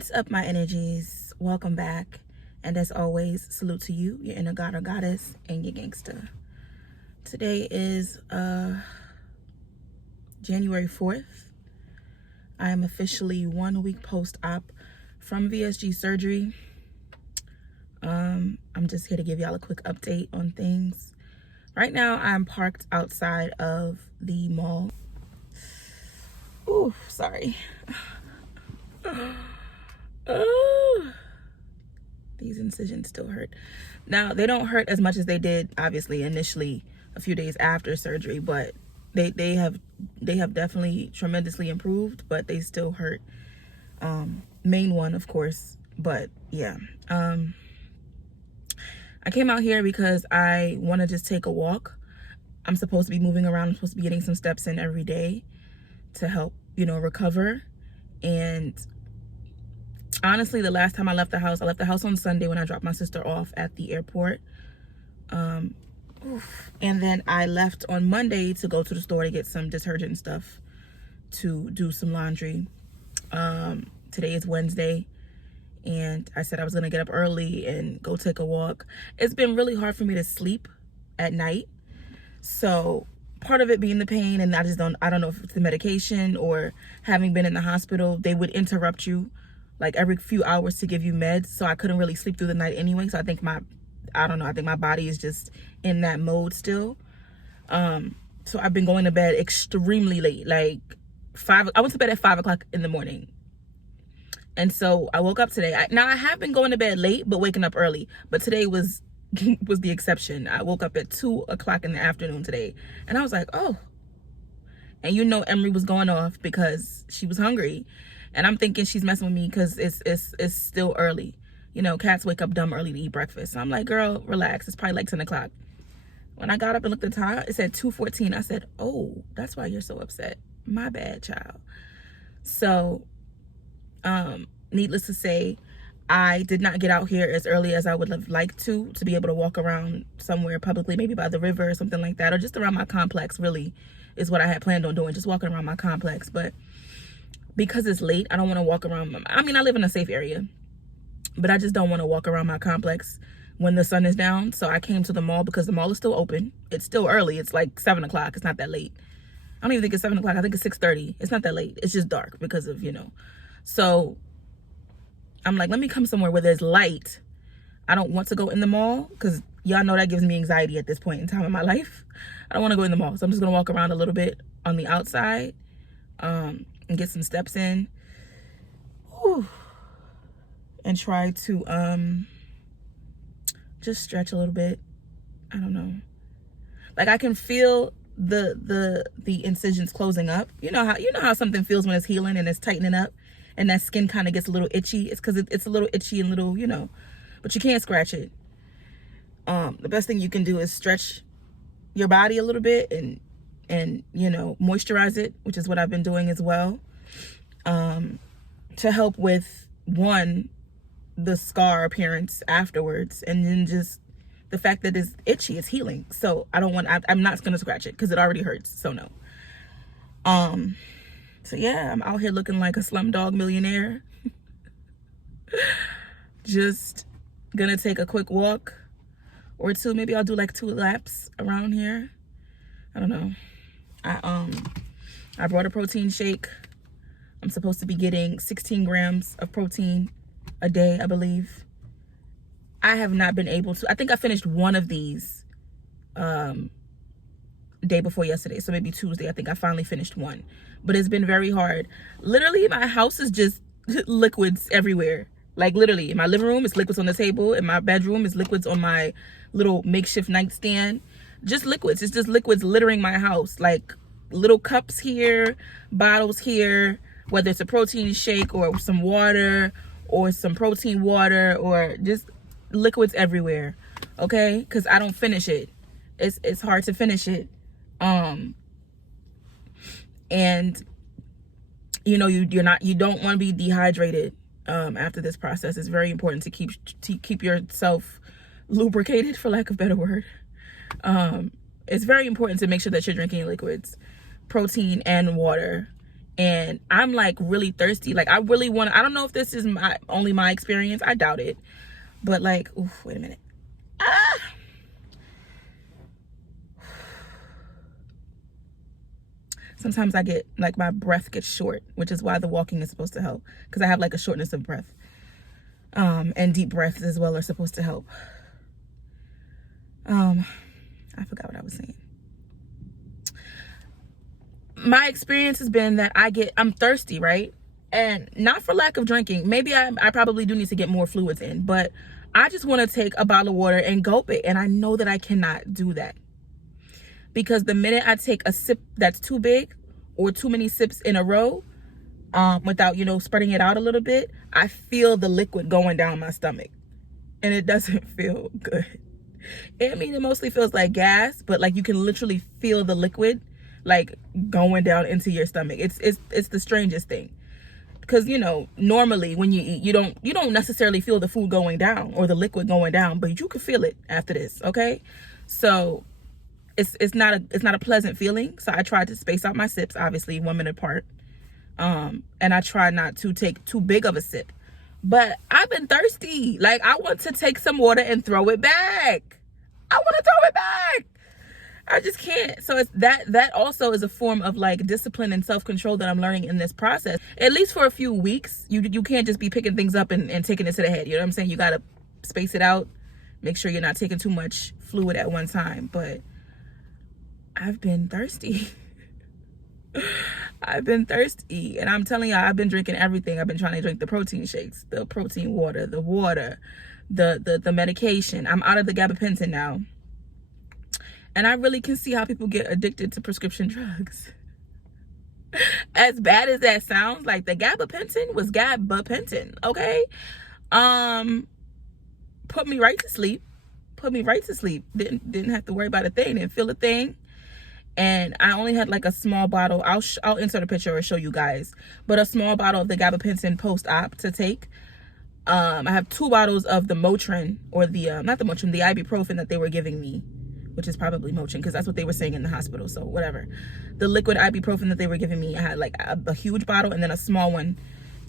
What's up, my energies? Welcome back. And as always, salute to you, your inner god or goddess, and your gangster. Today is January 4th. I am officially 1 week post-op from VSG surgery. I'm just here to give y'all a quick update on things. Right now, I'm parked outside of the mall. Ooh, sorry. These incisions still hurt. Now, they don't hurt as much as they did, obviously, initially a few days after surgery, but they have definitely tremendously improved, but they still hurt. Main one, of course, but yeah. I came out here because I want to just take a walk. I'm supposed to be moving around. I'm supposed to be getting some steps in every day to help, recover. And honestly, the last time I left the house on Sunday when I dropped my sister off at the airport. And then I left on Monday to go to the store to get some detergent and stuff to do some laundry. Today is Wednesday, and I said I was gonna get up early and go take a walk. It's been really hard for me to sleep at night. So part of it being the pain, and I don't know if it's the medication or having been in the hospital. They would interrupt you like every few hours to give you meds, so I couldn't really sleep through the night anyway. So I think my body is just in that mode still. So I've been going to bed extremely late, like I went to bed at 5 o'clock in the morning. And so I woke up today. Now I have been going to bed late, but waking up early. But today was the exception. I woke up at 2 o'clock in the afternoon today, and I was like, oh. And Emery was going off because she was hungry. And I'm thinking she's messing with me because it's still early. Cats wake up dumb early to eat breakfast. So I'm like, girl, relax. It's probably like 10 o'clock. When I got up and looked at the time, it said 2:14. I said, oh, that's why you're so upset. My bad, child. So, needless to say, I did not get out here as early as I would have liked to be able to walk around somewhere publicly, maybe by the river or something like that, or just around my complex, really, is what I had planned on doing, just walking around my complex. But because it's late, I don't want to walk around. I live in a safe area, but I just don't want to walk around my complex when the sun is down. So I came to the mall because the mall is still open. It's still early. It's like 7 o'clock. It's not that late. I don't even think it's 7 o'clock. I think it's 6:30. It's not that late. It's just dark because of, So I'm like, let me come somewhere where there's light. I don't want to go in the mall because y'all know that gives me anxiety at this point in time in my life. I don't want to go in the mall. So I'm just going to walk around a little bit on the outside and get some steps in. Whew. And try to just stretch a little bit. I don't know. Like I can feel the incisions closing up. You know how something feels when it's healing and it's tightening up, and that skin kind of gets a little itchy. It's because it's a little itchy and little, but you can't scratch it. The best thing you can do is stretch your body a little bit and moisturize it, which is what I've been doing as well, to help with the scar appearance afterwards, and then just the fact that it's itchy, it's healing. So I'm not gonna scratch it because it already hurts. So no. So yeah, I'm out here looking like a slumdog millionaire. Just gonna take a quick walk or two. Maybe I'll do like 2 laps around here. I don't know. I brought a protein shake. I'm supposed to be getting 16 grams of protein a day, I believe. I have not been able to. I think I finished one of these day before yesterday, so maybe Tuesday. I think I finally finished one, but it's been very hard. Literally, my house is just liquids everywhere. Like literally, in my living room, it's liquids on the table. In my bedroom, it's liquids on my little makeshift nightstand. Just liquids. It's just liquids littering my house. Like little cups here, bottles here, whether it's a protein shake or some water or some protein water or just liquids everywhere. Okay, because I don't finish it. It's hard to finish it. And you don't want to be dehydrated after this process. It's very important to keep yourself lubricated, for lack of a better word. It's very important to make sure that you're drinking liquids, protein and water, and I'm like really thirsty. Like I really want to, I don't know if this is only my experience. I doubt it. But like, oof, wait a minute. Ah! Sometimes I get like my breath gets short, which is why the walking is supposed to help, because I have like a shortness of breath. And deep breaths as well are supposed to help. I forgot what I was saying. My experience has been that I'm thirsty, right? And not for lack of drinking. Maybe I probably do need to get more fluids in, but I just want to take a bottle of water and gulp it. And I know that I cannot do that, because the minute I take a sip that's too big or too many sips in a row, without, spreading it out a little bit, I feel the liquid going down my stomach, and it doesn't feel good. I mean, it mostly feels like gas, but like you can literally feel the liquid like going down into your stomach. It's the strangest thing, because normally when you eat, you don't necessarily feel the food going down or the liquid going down, but you can feel it after this. Okay, so it's not a pleasant feeling. So I tried to space out my sips, obviously 1 minute apart. And I try not to take too big of a sip, but I've been thirsty. Like I want to take some water and throw it back. I want to throw it back. I just can't. So it's that also is a form of like discipline and self-control that I'm learning in this process, at least for a few weeks. You can't just be picking things up and taking it to the head. You know what I'm saying? You got to space it out. Make sure you're not taking too much fluid at one time. But I've been thirsty. I've been thirsty, and I'm telling y'all, I've been drinking everything. I've been trying to drink the protein shakes, the protein water, the medication. I'm out of the gabapentin now, and I really can see how people get addicted to prescription drugs. As bad as that sounds, like the gabapentin was gabapentin, okay? Put me right to sleep. Didn't have to worry about a thing. Didn't feel a thing. And I only had like a small bottle. I'll insert a picture or show you guys, but a small bottle of the gabapentin post-op to take. I have 2 bottles of the Motrin, or the not the Motrin, the ibuprofen that they were giving me, which is probably Motrin because that's what they were saying in the hospital. So whatever, the liquid ibuprofen that they were giving me, I had like a huge bottle and then a small one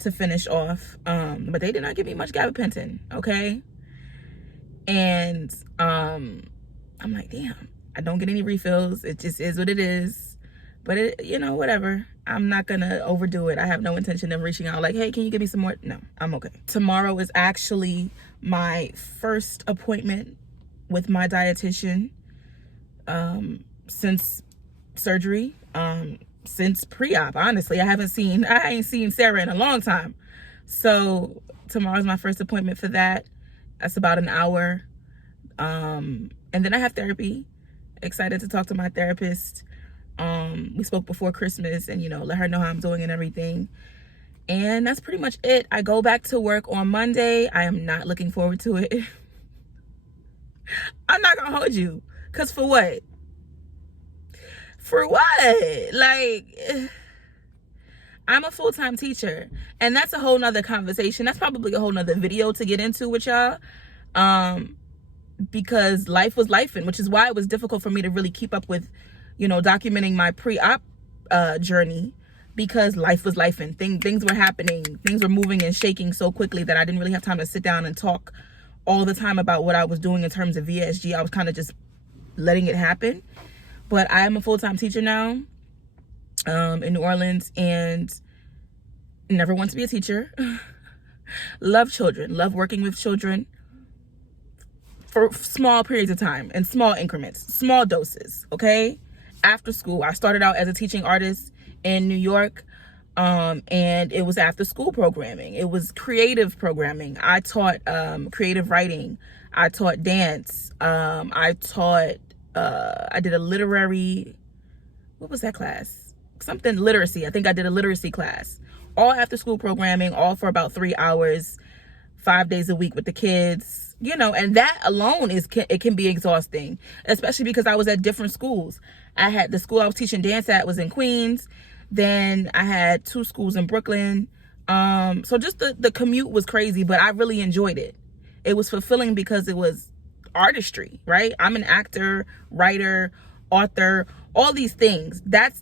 to finish off. But they did not give me much gabapentin, okay? And I'm like, damn. I don't get any refills. It just is what it is. But it, whatever. I'm not gonna overdo it. I have no intention of reaching out like, hey, can you give me some more? No, I'm okay. Tomorrow is actually my first appointment with my dietitian since surgery, since pre-op. Honestly, I ain't seen Sarah in a long time. So tomorrow's my first appointment for that. That's about an hour. And then I have therapy. Excited to talk to my therapist. We spoke before Christmas and let her know how I'm doing and everything, and that's pretty much it. I go back to work on Monday. I am not looking forward to it. I'm not gonna hold you, because for what like, I'm a full-time teacher, and that's a whole nother conversation. That's probably a whole nother video to get into with y'all, because life was lifing, which is why it was difficult for me to really keep up with, documenting my pre-op journey, because life was lifing. Things were happening. Things were moving and shaking so quickly that I didn't really have time to sit down and talk all the time about what I was doing in terms of VSG. I was kind of just letting it happen. But I am a full-time teacher now in New Orleans, and never want to be a teacher. Love children. Love working with children. For small periods of time and small increments, small doses, okay? After school, I started out as a teaching artist in New York, and it was after school programming. It was creative programming. I taught creative writing. I taught dance. I did a literary, what was that class? Something literacy. I think I did a literacy class. All after school programming, all for about 3 hours, 5 days a week with the kids. And that alone it can be exhausting, especially because I was at different schools. I had the school I was teaching dance at was in Queens. Then I had 2 schools in Brooklyn. So just the commute was crazy, but I really enjoyed it. It was fulfilling because it was artistry, right? I'm an actor, writer, author, all these things. That's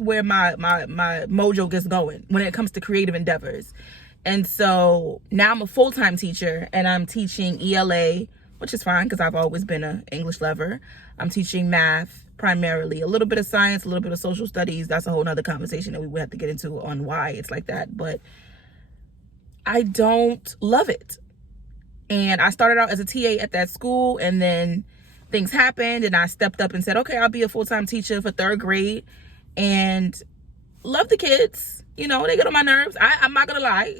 where my mojo gets going when it comes to creative endeavors. And so now I'm a full-time teacher, and I'm teaching ELA, which is fine because I've always been an English lover. I'm teaching math primarily, a little bit of science, a little bit of social studies. That's a whole nother conversation that we would have to get into on why it's like that. But I don't love it. And I started out as a TA at that school, and then things happened, and I stepped up and said, okay, I'll be a full-time teacher for 3rd grade, and love the kids. You know, they get on my nerves. I'm not gonna lie.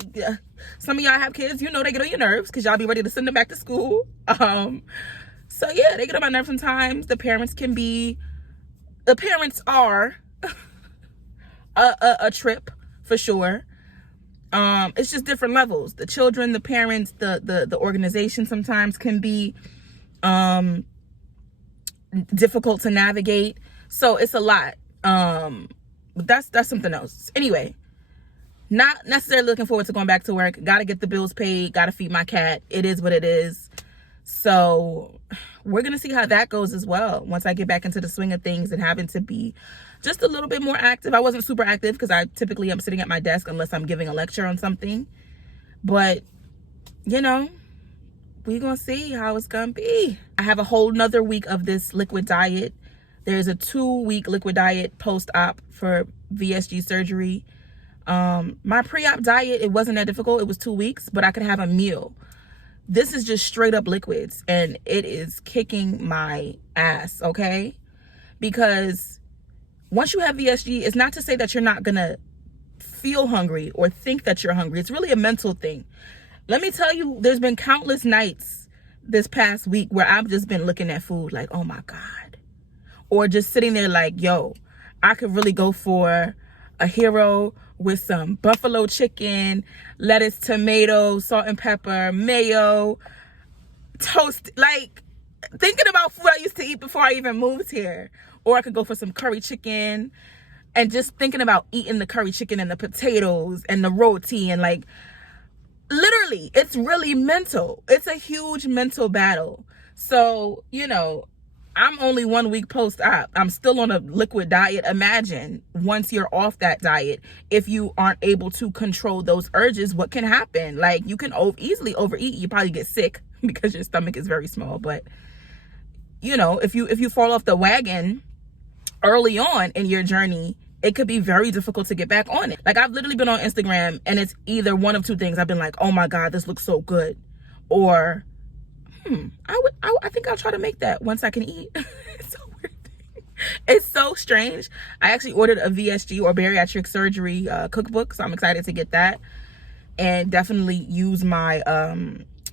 Some of y'all have kids, you know, they get on your nerves because y'all be ready to send them back to school. So yeah, they get on my nerves sometimes. The parents are a trip for sure. It's just different levels. The children, the parents, the organization sometimes can be difficult to navigate. So it's a lot. But that's something else. Anyway, not necessarily looking forward to going back to work. Got to get the bills paid. Got to feed my cat. It is what it is. So we're going to see how that goes as well. Once I get back into the swing of things and having to be just a little bit more active. I wasn't super active because I typically am sitting at my desk unless I'm giving a lecture on something. But, you know, we're going to see how it's going to be. I have a whole nother week of this liquid diet. There's a 2-week liquid diet post-op for VSG surgery. My pre-op diet, it wasn't that difficult. It was 2 weeks, but I could have a meal. This is just straight up liquids, and it is kicking my ass, okay? Because once you have VSG, it's not to say that you're not going to feel hungry or think that you're hungry. It's really a mental thing. Let me tell you, there's been countless nights this past week where I've just been looking at food like, oh my God. Or just sitting there like, yo, I could really go for a hero with some buffalo chicken, lettuce, tomato, salt and pepper, mayo, toast. Like, thinking about food I used to eat before I even moved here. Or I could go for some curry chicken, and just thinking about eating the curry chicken and the potatoes and the roti, and like, literally, it's really mental. It's a huge mental battle. So, you know, I'm only 1 week post-op. I'm still on a liquid diet. Imagine once you're off that diet, if you aren't able to control those urges, what can happen? Like, you can easily overeat. You probably get sick because your stomach is very small. But, you know, if you fall off the wagon early on in your journey, it could be very difficult to get back on it. Like, I've literally been on Instagram, and it's either one of two things. I've been like, oh my God, this looks so good. Or, I think I'll try to make that once I can eat. It's so weird. It's so strange. I actually ordered a VSG or bariatric surgery cookbook, so I'm excited to get that, and definitely use my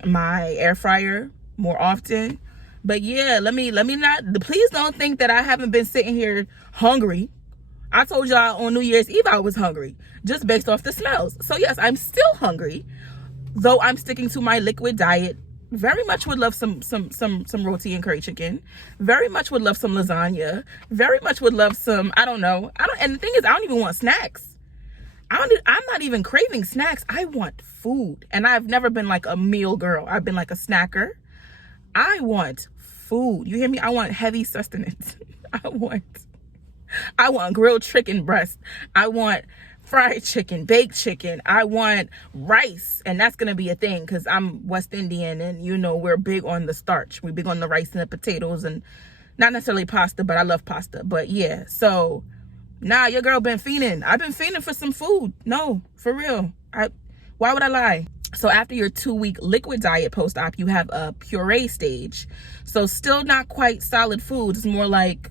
my air fryer more often. But yeah, let me not, please don't think that I haven't been sitting here hungry. I told y'all on New Year's Eve I was hungry just based off the smells. So yes, I'm still hungry, though I'm sticking to my liquid diet. Very much would love some roti and curry chicken. Very much would love some lasagna. Very much would love some, I don't know. And the thing is, I don't even want snacks. I'm not even craving snacks. I want food. And I've never been like a meal girl. I've been like a snacker. I want food. You hear me? I want heavy sustenance. I want grilled chicken breast. I want fried chicken, baked chicken. I want rice, and that's gonna be a thing because I'm West Indian, and you know we're big on the starch. We're big on the rice and the potatoes, and not necessarily pasta, but I love pasta. But yeah, so nah, your girl been fiending. I've been fiending for some food. No, for real. Why would I lie? So after your 2-week liquid diet post-op, you have a puree stage. So still not quite solid foods. It's more like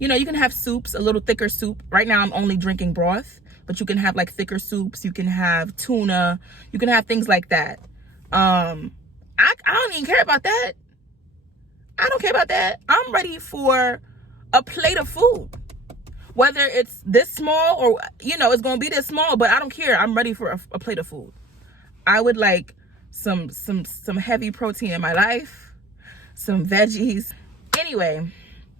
you know, you can have soups, a little thicker soup. Right now I'm only drinking broth, but you can have like thicker soups. You can have tuna. You can have things like that. I don't even care about that. I don't care about that. I'm ready for a plate of food. Whether it's this small or, you know, it's going to be this small, but I don't care. I'm ready for a plate of food. I would like some heavy protein in my life, some veggies. Anyway,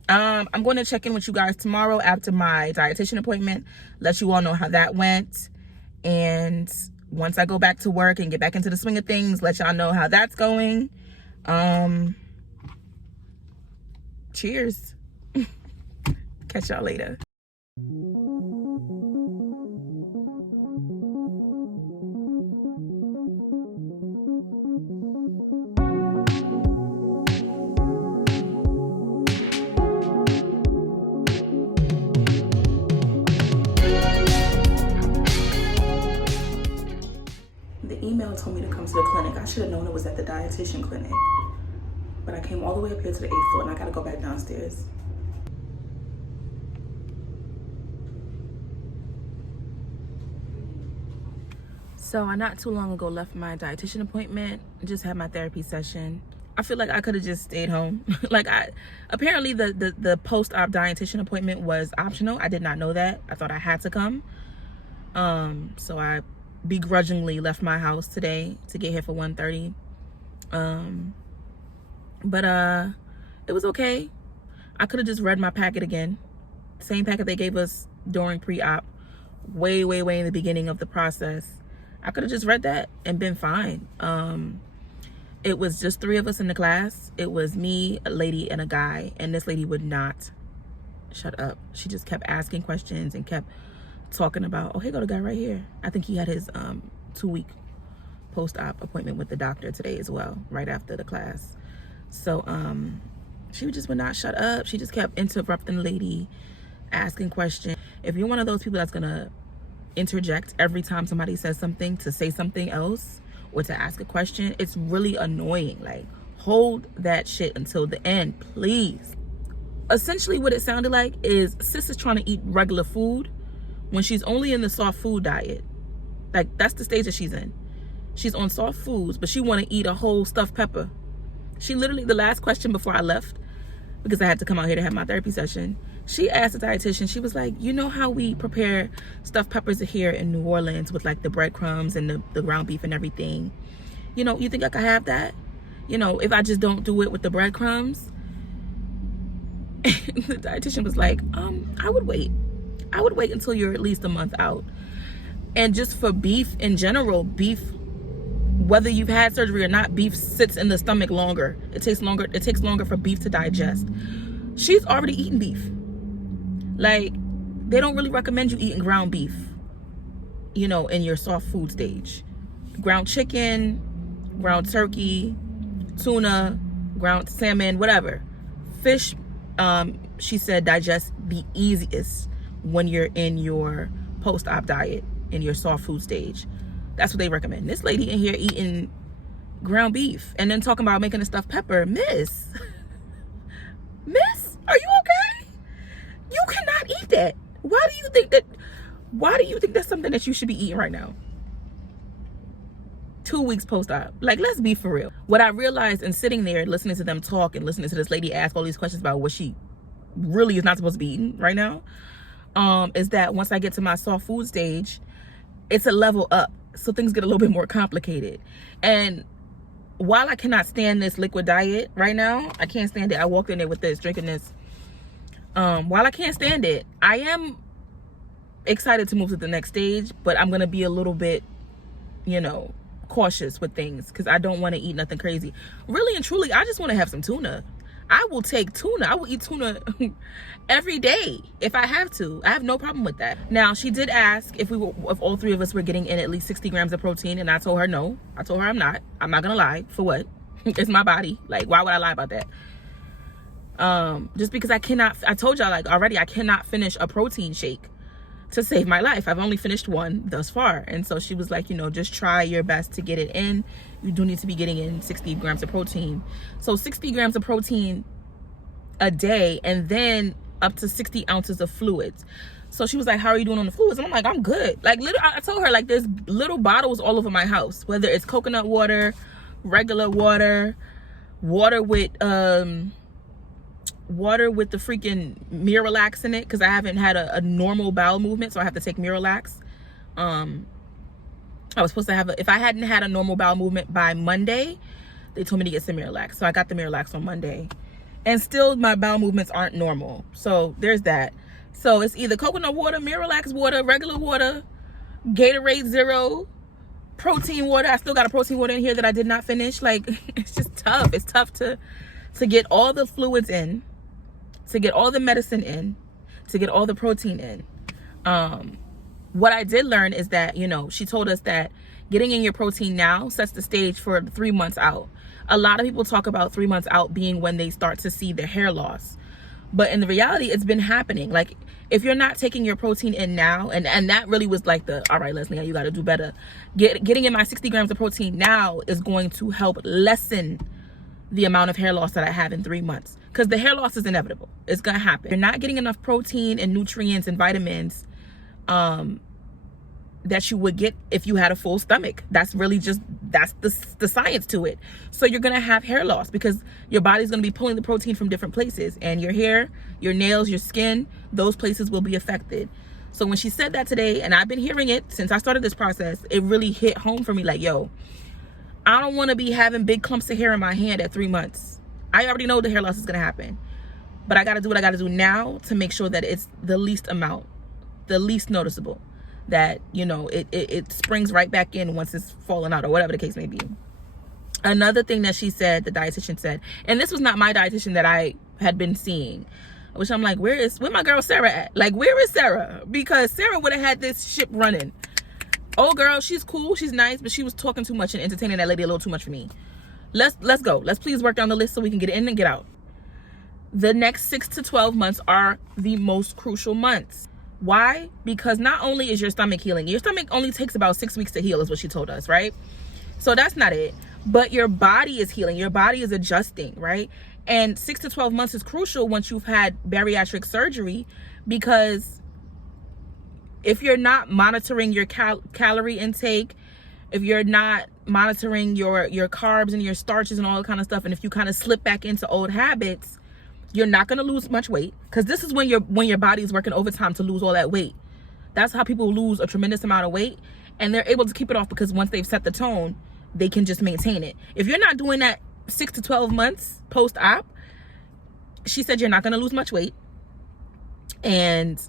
I'm going to check in with you guys tomorrow after my dietitian appointment, let you all know how that went. And once I go back to work and get back into the swing of things, let y'all know how that's going. Cheers. Catch y'all later. The email told me to come to the clinic. I should have known it was at the dietitian clinic. But I came all the way up here to the 8th floor and I gotta go back downstairs. So I not too long ago left my dietitian appointment, just had my therapy session. I feel like I could have just stayed home. Apparently the post-op dietitian appointment was optional. I did not know that. I thought I had to come. So I begrudgingly left my house today to get here for 1:30. But it was okay. I could have just read my packet again. Same packet they gave us during pre-op, way in the beginning of the process. I could have just read that and been fine. It was just 3 of us in the class. It was me, a lady, and a guy. And this lady would not shut up. She just kept asking questions and kept talking about, oh, here go the guy right here. I think he had his 2-week post-op appointment with the doctor today as well, right after the class. So she just would not shut up. She just kept interrupting the lady, asking questions. If you're one of those people that's gonna interject every time somebody says something to say something else or to ask a question, it's really annoying. Like, hold that shit until the end, please. Essentially what it sounded like is sis is trying to eat regular food when she's only in the soft food diet. Like, that's the stage that she's in. She's on soft foods, but she want to eat a whole stuffed pepper. She literally, the last question before I left, because I had to come out here to have my therapy session, she asked the dietitian, she was like, you know how we prepare stuffed peppers here in New Orleans with like the breadcrumbs and the ground beef and everything? You know, you think I could have that? You know, if I just don't do it with the breadcrumbs? And the dietitian was like, I would wait. I would wait until you're at least a month out. And just for beef in general, beef, whether you've had surgery or not, beef sits in the stomach longer. It takes longer for beef to digest. She's already eaten beef. Like, they don't really recommend you eating ground beef, you know, in your soft food stage. Ground chicken, ground turkey, tuna, ground salmon, whatever. Fish, she said, digest the easiest when you're in your post-op diet, in your soft food stage. That's what they recommend. This lady in here eating ground beef and then talking about making a stuffed pepper. Miss, are you okay? You cannot eat that. Why do you think that's something that you should be eating right now? 2 weeks post-op. Like, let's be for real. What I realized in sitting there listening to them talk and listening to this lady ask all these questions about what she really is not supposed to be eating right now, is that once I get to my soft food stage, it's a level up. So things get a little bit more complicated. And while I cannot stand this liquid diet right now, I can't stand it. I walked in there with this, drinking this. While I can't stand it, I am excited to move to the next stage, but I'm going to be a little bit, you know, cautious with things because I don't want to eat nothing crazy. Really and truly, I just want to have some tuna. I will take tuna. I will eat tuna every day if I have to. I have no problem with that. Now, she did ask if all 3 of us were getting in at least 60 grams of protein, and I told her no. I told her I'm not. I'm not gonna lie. For what? It's my body. Like, why would I lie about that? Just because I told y'all, like, already, I cannot finish a protein shake to save my life. I've only finished 1 thus far. And so she was like, you know, just try your best to get it in. You do need to be getting in 60 grams of protein. So 60 grams of protein a day, and then up to 60 ounces of fluids. So she was like, how are you doing on the fluids? And I'm like, I'm good. Like, I told her, like, there's little bottles all over my house, whether it's coconut water, regular water, water with the freaking Miralax in it, because I haven't had a normal bowel movement, so I have to take Miralax. I was supposed to have if I hadn't had a normal bowel movement by Monday, they told me to get some Miralax. So I got the Miralax on Monday. And still my bowel movements aren't normal. So there's that. So it's either coconut water, Miralax water, regular water, Gatorade Zero, protein water. I still got a protein water in here that I did not finish. Like, it's just tough. It's tough to get all the fluids in, to get all the medicine in, to get all the protein in. What I did learn is that, you know, she told us that getting in your protein now sets the stage for 3 months out. A lot of people talk about 3 months out being when they start to see the hair loss. But in the reality, it's been happening. Like, if you're not taking your protein in now, and that really was like the, all right, Leslie, you got to do better. Getting in my 60 grams of protein now is going to help lessen the amount of hair loss that I have in 3 months. Because the hair loss is inevitable. It's going to happen. You're not getting enough protein and nutrients and vitamins that you would get if you had a full stomach. That's really just, that's the science to it. So you're going to have hair loss because your body's going to be pulling the protein from different places, and your hair, your nails, your skin, those places will be affected. So when she said that today, and I've been hearing it since I started this process, it really hit home for me. Like, yo, I don't want to be having big clumps of hair in my hand at 3 months. I already know the hair loss is going to happen, but I got to do what I got to do now to make sure that it's the least amount, the least noticeable, that, you know, it springs right back in once it's fallen out, or whatever the case may be. Another thing that she said, the dietitian said, and this was not my dietitian that I had been seeing, which I'm like, where my girl Sarah at? Like, where is Sarah? Because Sarah would have had this ship running. Oh, girl, she's cool, she's nice, but she was talking too much and entertaining that lady a little too much for me. Let's go. Let's please work down the list so we can get in and get out. The next 6 to 12 months are the most crucial months. Why? Because not only is your stomach healing, your stomach only takes about 6 weeks to heal, is what she told us, right? So that's not it. But your body is healing. Your body is adjusting, right? And 6 to 12 months is crucial once you've had bariatric surgery, because if you're not monitoring your calorie intake, if you're not monitoring your carbs and your starches and all that kind of stuff, and if you kind of slip back into old habits, you're not going to lose much weight, because this is when your body is working overtime to lose all that weight. That's how people lose a tremendous amount of weight, and they're able to keep it off because once they've set the tone, they can just maintain it. If you're not doing that 6 to 12 months post-op, she said you're not going to lose much weight, and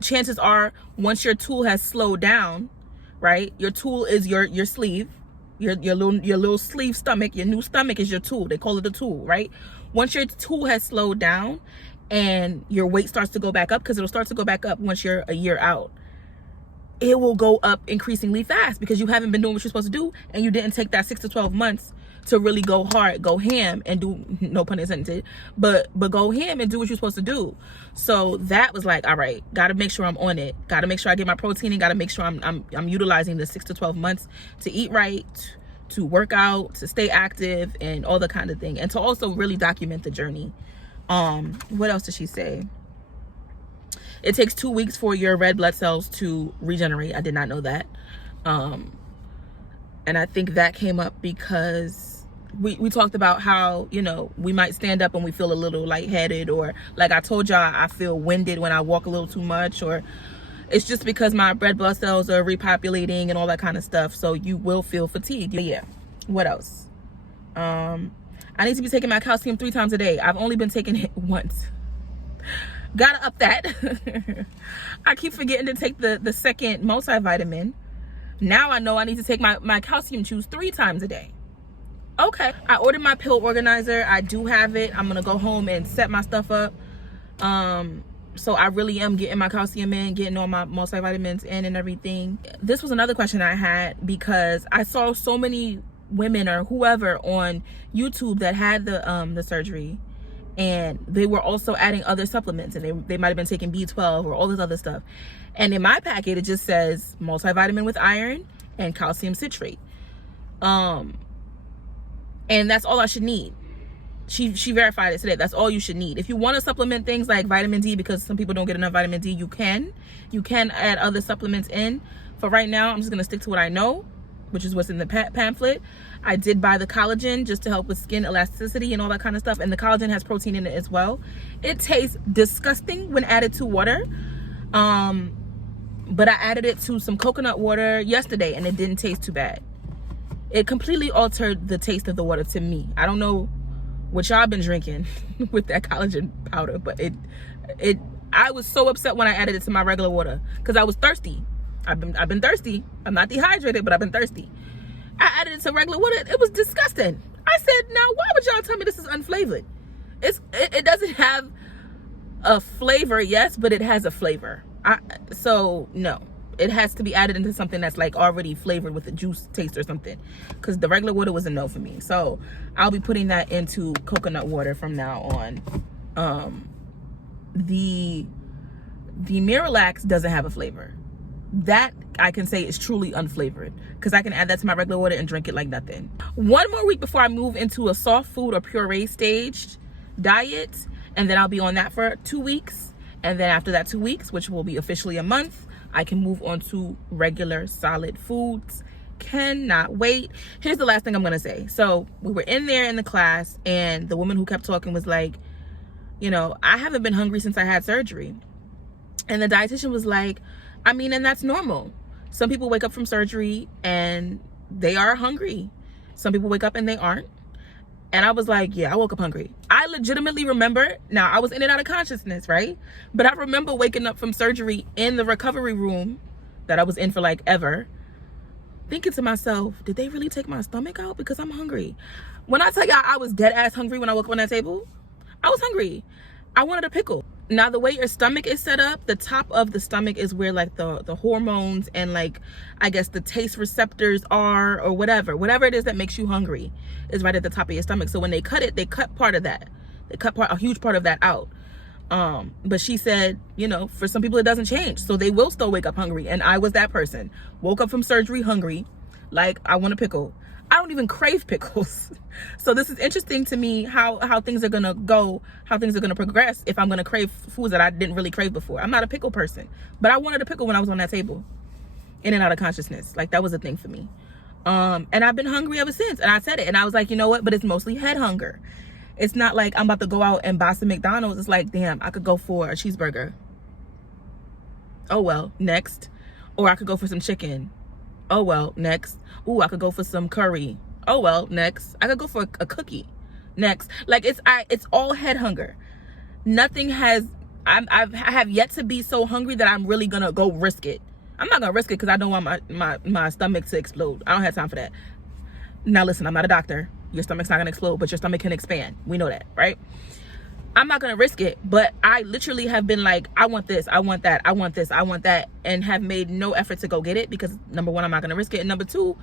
chances are once your tool has slowed down, right? Your tool is your sleeve, your little sleeve stomach. Your new stomach is your tool. They call it a tool, right? Once your tool has slowed down and your weight starts to go back up, because it'll start to go back up once you're a year out, it will go up increasingly fast because you haven't been doing what you're supposed to do, and you didn't take that 6 to 12 months to really go hard, go ham, and do, no pun intended, but go ham and do what you're supposed to do. So that was like, all right, got to make sure I'm on it. Got to make sure I get my protein in. Got to make sure I'm utilizing the 6 to 12 months to eat right, to work out, to stay active, and all the kind of thing, and to also really document the journey. What else did she say? It takes 2 weeks for your red blood cells to regenerate. I did not know that. And I think that came up because we talked about how, you know, we might stand up and we feel a little lightheaded, or like I told y'all, I feel winded when I walk a little too much, or it's just because my red blood cells are repopulating and all that kind of stuff. So you will feel fatigued. Yeah. What else? I need to be taking my calcium 3 times a day. I've only been taking it once. Gotta up that. I keep forgetting to take the second multivitamin. Now I know I need to take my calcium chews 3 times a day. Okay. I ordered my pill organizer. I do have it. I'm gonna go home and set my stuff up. So I really am getting my calcium in, getting all my multivitamins in and everything. This was another question I had, because I saw so many women or whoever on YouTube that had the surgery, and they were also adding other supplements, and they might have been taking B12 or all this other stuff. And in my packet, it just says multivitamin with iron and calcium citrate. And that's all I should need. She verified it today. That's all you should need. If you want to supplement things like vitamin D, because some people don't get enough vitamin D, you can add other supplements in. For right now, I'm just going to stick to what I know, which is what's in the pamphlet. I did buy the collagen just to help with skin elasticity and all that kind of stuff. And the collagen has protein in it as well. It tastes disgusting when added to water. But I added it to some coconut water yesterday, and it didn't taste too bad. It completely altered the taste of the water to me. I don't know what y'all been drinking with that collagen powder, but I was so upset when I added it to my regular water, because I was thirsty. I've been thirsty. I'm not dehydrated, but I've been thirsty. I added it to regular water. It was disgusting. I said, now why would y'all tell me this is unflavored? It doesn't have A flavor, yes, but it has a flavor. So no, it has to be added into something that's like already flavored with a juice taste or something, because the regular water was a no for me. So I'll be putting that into coconut water from now on. The Miralax doesn't have a flavor. That I can say is truly unflavored, because I can add that to my regular water and drink it like nothing. One more week before I move into a soft food or puree staged diet, and then I'll be on that for 2 weeks. And then after that 2 weeks, which will be officially a month, I can move on to regular solid foods. Cannot wait. Here's the last thing I'm gonna say. So we were in there in the class, and the woman who kept talking was like, you know, I haven't been hungry since I had surgery. And the dietitian was like, I mean, and that's normal. Some people wake up from surgery and they are hungry. Some people wake up and they aren't. And I was like, yeah, I woke up hungry. I legitimately remember, now I was in and out of consciousness, right? But I remember waking up from surgery in the recovery room that I was in for like ever, thinking to myself, did they really take my stomach out? Because I'm hungry. When I tell y'all I was dead ass hungry when I woke up on that table, I was hungry. I wanted a pickle. Now, the way your stomach is set up, the top of the stomach is where like the hormones and like, I guess the taste receptors are, or whatever it is that makes you hungry is right at the top of your stomach. So when they cut it, they cut part of that. They cut a huge part of that out. But she said, you know, for some people it doesn't change. So they will still wake up hungry. And I was that person. Woke up from surgery hungry. Like, I want a pickle. I don't even crave pickles. So this is interesting to me how things are gonna go, how things are gonna progress if I'm gonna crave foods that I didn't really crave before. I'm not a pickle person, but I wanted a pickle when I was on that table, in and out of consciousness. Like, that was a thing for me. And I've been hungry ever since. And I said it, and I was like, you know what? But it's mostly head hunger. It's not like I'm about to go out and buy some McDonald's. It's like, damn, I could go for a cheeseburger. Oh well, next. Or I could go for some chicken. Oh well, next. Ooh, I could go for some curry. Oh well, next. I could go for a cookie. Next. Like, it's all head hunger. Nothing has, I have yet to be so hungry that I'm really gonna go risk it. I'm not gonna risk it because I don't want my stomach to explode. I don't have time for that. Now listen, I'm not a doctor. Your stomach's not gonna explode, but your stomach can expand. We know that, right? I'm not gonna risk it, but I literally have been like, I want this, I want that, I want this, I want that, and have made no effort to go get it because, number one, I'm not gonna risk it, and number two,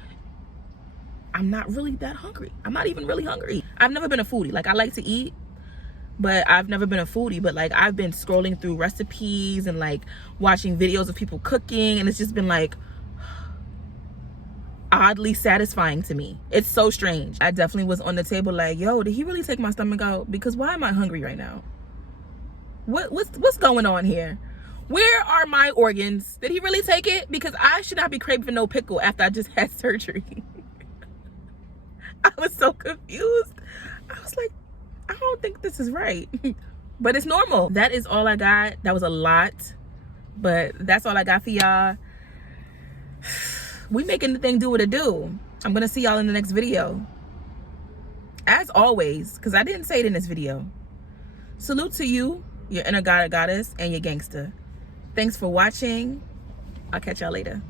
I'm not really that hungry. I'm not even really hungry. I've never been a foodie. Like, I like to eat, but I've never been a foodie. But like, I've been scrolling through recipes and like watching videos of people cooking, and it's just been like oddly satisfying to me. It's so strange. I definitely was on the table like, yo, did he really take my stomach out? Because why am I hungry right now? What's going on here? Where are my organs? Did he really take it? Because I should not be craving no pickle after I just had surgery. I was so confused. I was like, I don't think this is right. But it's normal. That is all I got. That was a lot, but that's all I got for y'all. We making the thing do what it do. I'm gonna see y'all in the next video. As always, because I didn't say it in this video, salute to you, your inner god or goddess, and your gangster. Thanks for watching. I'll catch y'all later.